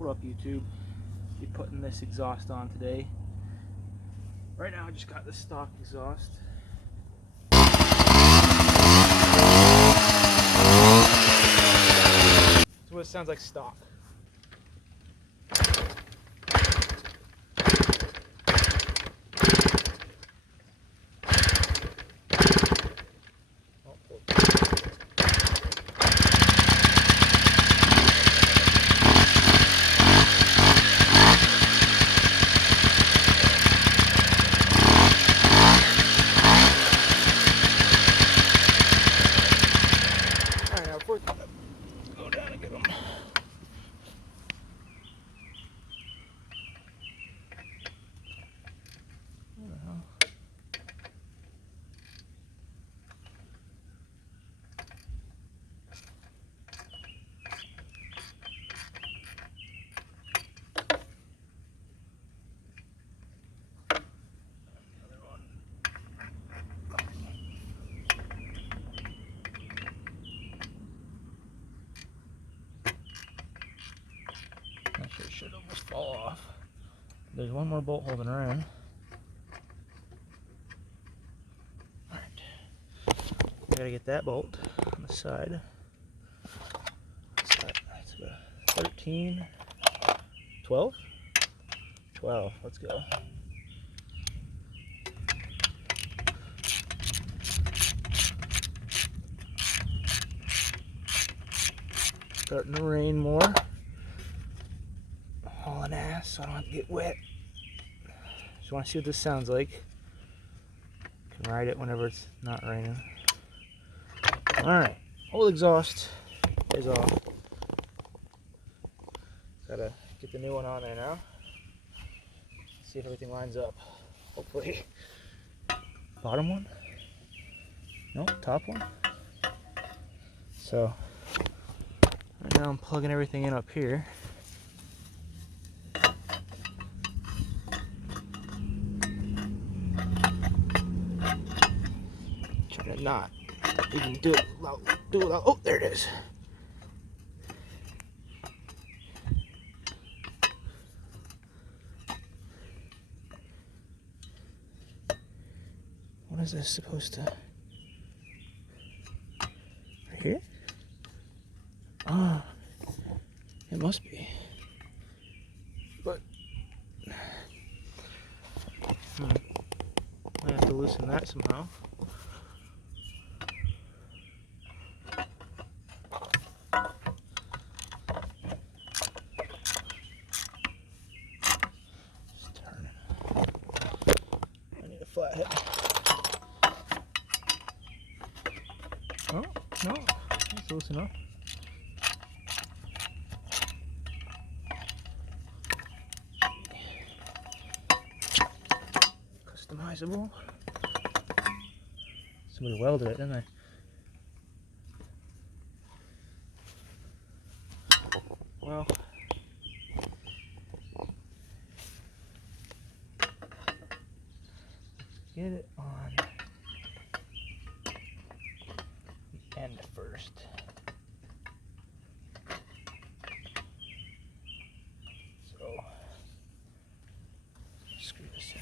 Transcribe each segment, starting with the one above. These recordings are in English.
What up, YouTube? Be putting this exhaust on today. Right now I just got the stock exhaust. That's what it sounds like, stock. Go down and get them. What the hell? Actually, it should almost fall off. There's one more bolt holding her in. Alright. I gotta get that bolt on the side. That's about 13, 12? 12, let's go. Starting to rain more. Hauling ass so I don't have to get wet. Just want to see what this sounds like. Can ride it whenever it's not raining. Alright, old exhaust is off. Gotta get the new one on there now. See if everything lines up. Hopefully. Bottom one? No, top one? So, right now I'm plugging everything in up here. Trying to not even do it without, oh, there it is. What is this supposed to? Right here? Ah, it must be. But I have to loosen that somehow. Just turn it. I need a flathead. Oh, no, it's loose enough. Customizable. Somebody welded it, didn't they? Well, get it on the end first. So, screw this in.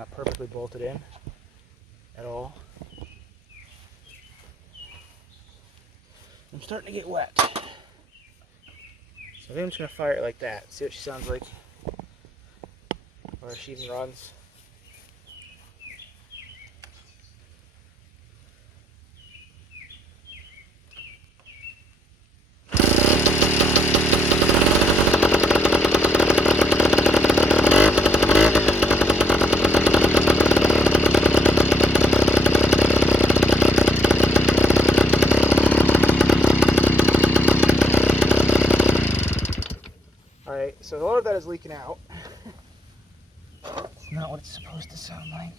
not perfectly bolted in at all. I'm starting to get wet. So I think I'm just going to fire it like that. See what she sounds like. Or if she even runs. Alright, so all of that is leaking out. It's not what it's supposed to sound like.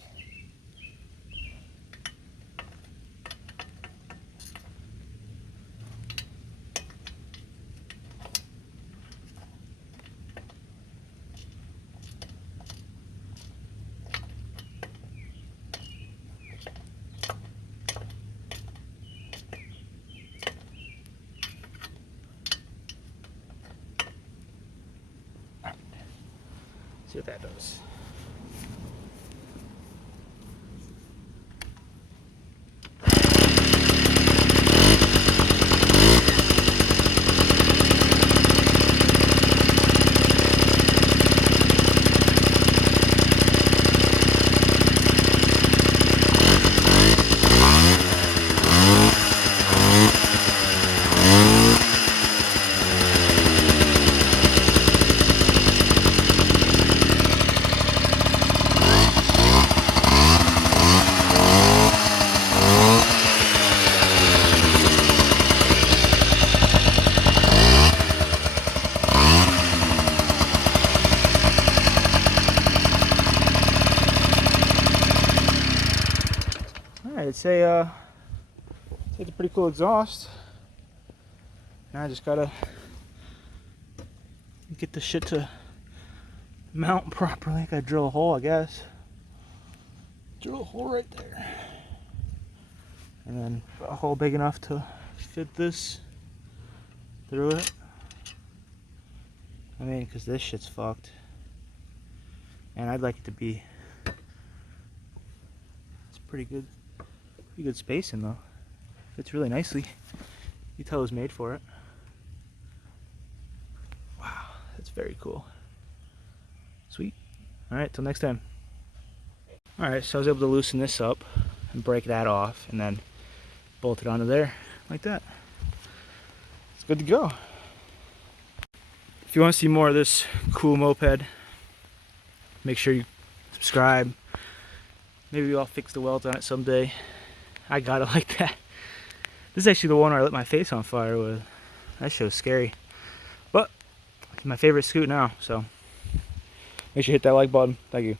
See what that does. I'd say it's a pretty cool exhaust. Now I just gotta get the shit to mount properly. I gotta drill a hole, I guess. Drill a hole right there. And then a hole big enough to fit this through it. I mean, because this shit's fucked. And I'd like it to be, it's pretty good spacing though. Fits really nicely. You tell it was made for it. Wow, that's very cool. Sweet. Alright, till next time. Alright, so I was able to loosen this up and break that off and then bolt it onto there like that. It's good to go. If you want to see more of this cool moped, make sure you subscribe. Maybe I'll fix the welds on it someday. I got it like that. This is actually the one where I lit my face on fire with. That shit was scary. But it's my favorite scoot now, so make sure you hit that like button. Thank you.